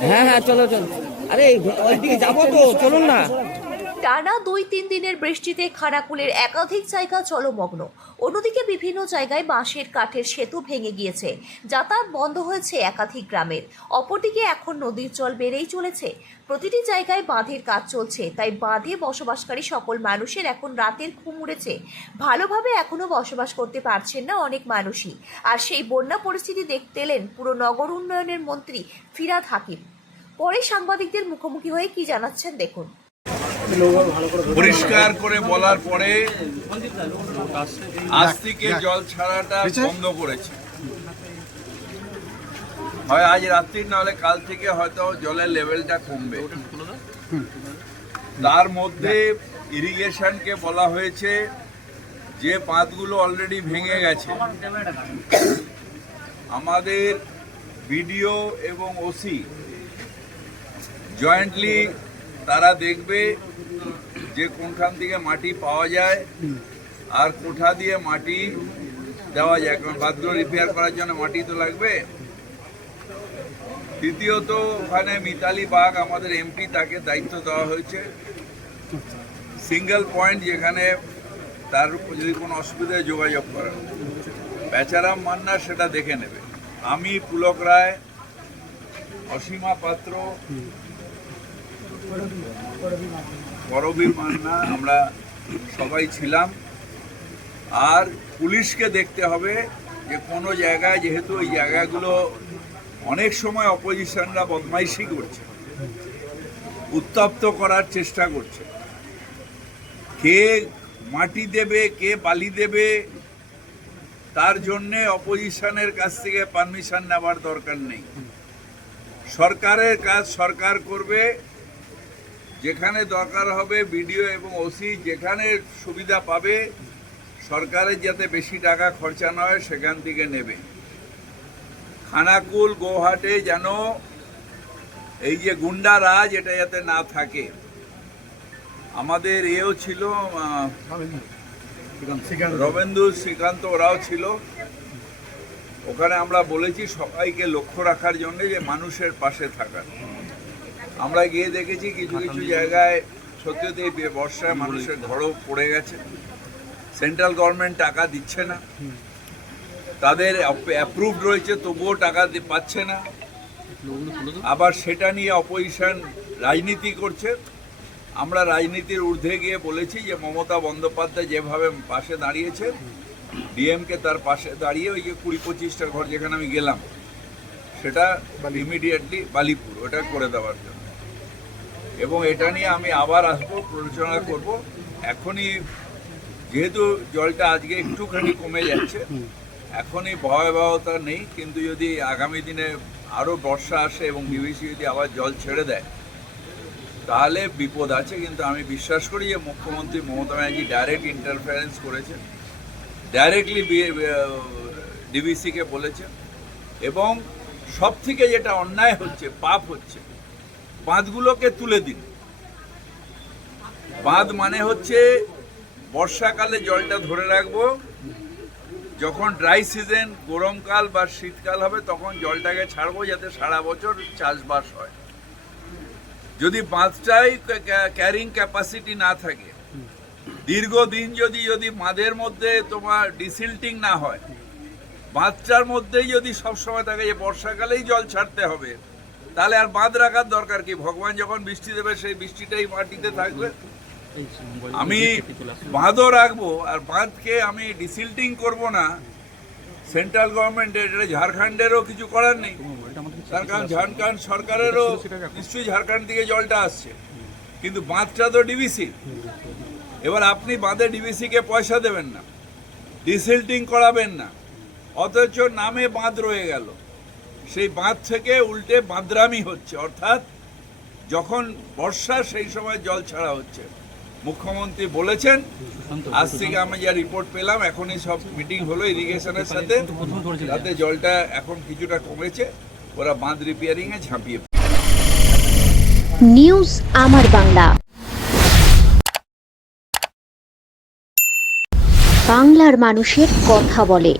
হ্যাঁ হ্যাঁ চলো চলো। আরে, ওইদিকে যাব তো, চলুন না। টানা দুই তিন দিনের বৃষ্টিতে খানাকুলের একাধিক জায়গা জলমগ্ন। অন্যদিকে বিভিন্ন জায়গায় বাঁশের কাঠের সেতু ভেঙে গিয়েছে। যাতায়াত বন্ধ হয়েছে একাধিক গ্রামের। অপরদিকে এখন নদীর জল বেড়েই চলেছে। প্রতিটি জায়গায় বাঁধের কাজ চলছে, তাই বাঁধে বসবাসকারী সকল মানুষের এখন রাতের ঘুম উড়েছে। ভালোভাবে এখনও বসবাস করতে পারছেন না অনেক মানুষই। আর সেই বন্যা পরিস্থিতি দেখতে এলেন পুরো নগর উন্নয়নের মন্ত্রী ফিরাদ হাকিম। পরে সাংবাদিকদের মুখোমুখি হয়ে কি জানাচ্ছেন দেখুন। পরিষ্কার করে বলার পরে আজ থেকে জল ছাড়াটা বন্ধ করেছে। হয় আজ রাত্রি নাহলে কাল থেকে হয়তো জলের লেভেলটা কমবে। তার মধ্যে ইরিগেশনকে বলা হয়েছে যে বাঁধগুলো অলরেডি ভেঙে গেছে। আমাদের বিডিও এবং ওসি জয়েন্টলি তারা দেখবে যে কোনখান থেকে মাটি পাওয়া যায় আর কোঠা দিয়ে মাটি দেওয়া যায়, কারণ বাথরুম রিপেয়ার করার জন্য মাটি তো লাগবে। দ্বিতীয়ত, ওখানে মিতালি বাগ আমাদের এমপি তাকে দায়িত্ব দেওয়া হয়েছে। সিঙ্গেল পয়েন্ট যেখানে তার যদি কোনো অসুবিধায় যোগাযোগ করা। বেচারাম মান্না সেটা দেখে নেবে। আমি পুলক রায়, অসীমা পাত্র করবীর মান্না আমরা সবাই ছিলাম। আর পুলিশকে দেখতে হবে যে কোনো জায়গায়, যেহেতু ওই জায়গাগুলো অনেক সময় অপোজিশনরা বদমাইশি করছে, উত্তপ্ত করার চেষ্টা করছে। কে মাটি দেবে, কে বালি দেবে, তার জন্যে অপোজিশনের কাছ থেকে পারমিশন নেওয়ার দরকার নেই। সরকারের কাজ সরকার করবে যেখানে দরকার হবে বিডিও এবং ওসি যেখানে সুবিধা পাবে, সরকারের যাতে বেশি টাকা খরচা না হয় সেখান থেকে নেবে। খানাকুল, গৌহাটে যেন এই যে গুন্ডা রাজ, এটা যাতে না থাকে। আমাদের এও ছিল রবেন্দু শ্রীকান্ত ওরাও ছিল। ওখানে আমরা বলেছি সবাইকে লক্ষ্য রাখার জন্য যে মানুষের পাশে থাকার। আমরা গিয়ে দেখেছি কিছু কিছু জায়গায় সত্যি বর্ষায় মানুষের ঘরও পড়ে গেছে। সেন্ট্রাল গভর্নমেন্ট টাকা দিচ্ছে না। তাদের অ্যাপ্রুভড রয়েছে তবুও টাকা পাচ্ছে না। আবার সেটা নিয়ে অপোজিশন রাজনীতি করছে। আমরা রাজনীতির ঊর্ধ্বে গিয়ে বলেছি যে মমতা বন্দ্যোপাধ্যায় যেভাবে পাশে দাঁড়িয়েছে ডিএমকে তার পাশে দাঁড়িয়ে ওই যে কুড়ি পঁচিশটা ঘর যেখানে আমি গেলাম সেটা ইমিডিয়েটলি বালিপুর ওটা করে দেওয়ার জন্য। এবং এটা নিয়ে আমি আবার আসব, প্ররোচনা করব। এখনই যেহেতু জলটা আজকে একটুখানি কমে যাচ্ছে, এখনই ভয়াবহতা নেই, কিন্তু যদি আগামী দিনে আরও বর্ষা আসে এবং বিবিসি যদি আবার জল ছেড়ে দেয়, তাহলে বিপদ আছে, কিন্তু আমি বিশ্বাস করি যে মুখ্যমন্ত্রী মমতা ব্যানার্জি ডাইরেক্ট ইন্টারফারেন্স করেছেন ডাইরেক্টলি ডিবিসিকে বলেছেন, এবং সব থেকে যেটা অন্যায় হচ্ছে, পাপ হচ্ছে বাঁধগুলোকে তুলে দিন। বাঁধ মানে হচ্ছে বর্ষাকালে জলটা ধরে রাখব। যখন ড্রাই সিজন গরমকাল বা শীতকাল হবে, তখন জলটাকে ছাড়বো যাতে সারা বছর চাষবাস হয়। যদি বাঁধটাই ক্যারিং ক্যাপাসিটি না থাকে, দীর্ঘদিন যদি যদি বাঁধের মধ্যে তোমার ডিসিল্টিং না হয়, বাঁধটার মধ্যেই যদি সবসময় থাকে যে বর্ষাকালেই জল ছাড়তে হবে তাহলে আর বাঁধ রাখার দরকার কি? ভগবান যখন বৃষ্টি দেবে, সেই বৃষ্টিটাই মাটিতে থাকবে। আমি বাঁধও রাখব, আর বাঁধকে আমি ডিসিল্টিং করব না। সেন্ট্রাল গভর্নমেন্টের এটা ঝাড়খণ্ডেরও কিছু করার নেই। তার কারণ ঝাড়খণ্ড সরকারেরও, নিশ্চয়ই ঝাড়খণ্ড থেকে জলটা আসছে। কিন্তু বাঁধটা তো ডিবিসি এবার আপনি বাঁধে ডিবিসিকে পয়সা দেবেন না ডিসিল্টিং করাবেন না। অথচ নামে বাঁধ রয়ে গেল। সেই বাঁধ থেকে উল্টে বাঁধরামি হচ্ছে অর্থাৎ যখন বর্ষা সেই সময় জল ছাড়া হচ্ছে। মুখ্যমন্ত্রী বলেছেন আজ থেকে আমি যা রিপোর্ট পেলাম এখনই সব মিটিং হলো ইরিগেশনের সাথে। যাতে জলটা এখন কিছুটা কমেছে ওরা বাঁধ রিপেয়ারিং এ ঝাঁপিয়ে নিউজ আমার বাংলা। বাংলার মানুষের কথা বলে।